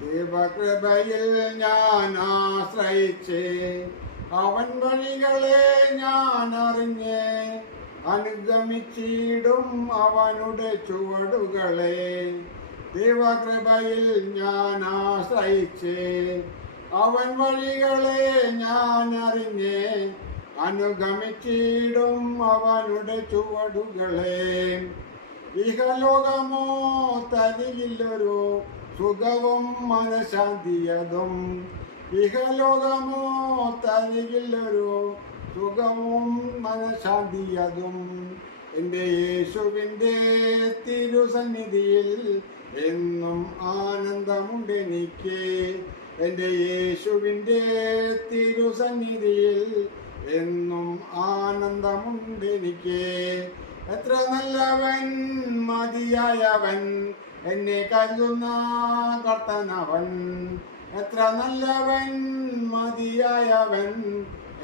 ദൈവകൃപയിൽ ഞാൻ ആശ്രയിച്ച് അവൻ വഴികളെ ഞാൻ അറിഞ്ഞ് അനുഗമിച്ചിടും അവനുടെ ചുവടുകളെ. ദൈവകൃപയിൽ ഞാൻ ആശ്രയിച്ച് അവൻ വഴികളെ ഞാൻ അറിഞ്ഞ് അനുഗമിച്ചിടും അവനുടെ ചുവടുകളെ. ഇഹലോകമോ തരികില്ലൊരു സുഖവും മനഃശാന്തിയതും. ഇഹലോകമോ തരികില്ലൊരു സുഖവും മനഃശാന്തിയതും. എൻ്റെ യേശുവിൻ്റെ തിരുസന്നിധിയിൽ എന്നും ആനന്ദമുണ്ടെനിക്ക്. എൻ്റെ യേശുവിൻ്റെ തിരുസന്നിധിയിൽ എന്നും ആനന്ദമുണ്ടെനിക്ക്. എത്ര നല്ലവൻ മതിയായവൻ എന്നെ കരുതുന്ന കർത്തനവൻ. എത്ര നല്ലവൻ മതിയായവൻ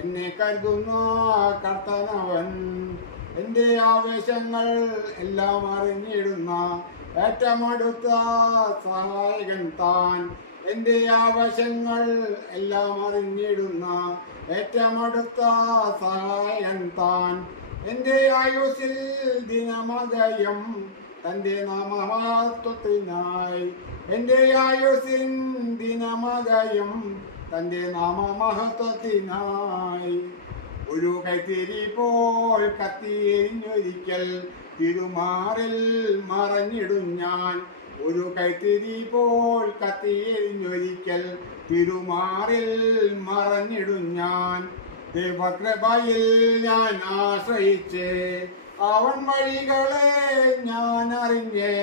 എന്നെ കരുതുന്ന കർത്തനവൻ. എൻ്റെ ആവേശങ്ങൾ എല്ലാം അറിഞ്ഞിടുന്ന ഏറ്റമടുത്ത സഹായകൻ താൻ. എൻ്റെ ആവശ്യങ്ങൾ എല്ലാം അറിഞ്ഞിടുന്ന ഏറ്റമടുത്ത സഹായകൻ താൻ. എൻ്റെ ആയുസ്സിൽ ദിനമകയം തൻ്റെ നാമമഹത്വത്തിനായി. എൻ്റെ ആയുസ്സിൻ ദിനമകയം തൻ്റെ നാമമഹത്വത്തിനായി. ഒരു കൈത്തിരി പോൽ കത്തിയെരിഞ്ഞൊരിക്കൽ തിരുമാറിൽ മറഞ്ഞിടും ഞാൻ. ഒരു കൈത്തിരി പോൽ കത്തിയെരിഞ്ഞൊരിക്കൽ തിരുമാറിൽ മറഞ്ഞിടും ഞാൻ. ദൈവകൃപയിൽ ഞാൻ ആശ്രയിച്ച് അവൻ വഴികളെ ഞാൻ അറിഞ്ഞ്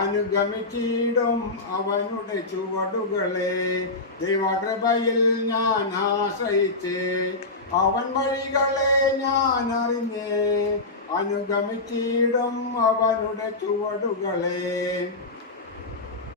അനുഗമിച്ചിടും അവനുടെ ചുവടുകളെ. ദൈവകൃപയിൽ ഞാൻ ആശ്രയിച്ച് അവൻ വഴികളെ ഞാൻ അറിഞ്ഞ് അനുഗമിച്ചിടും അവനുടെ ചുവടുകളെ.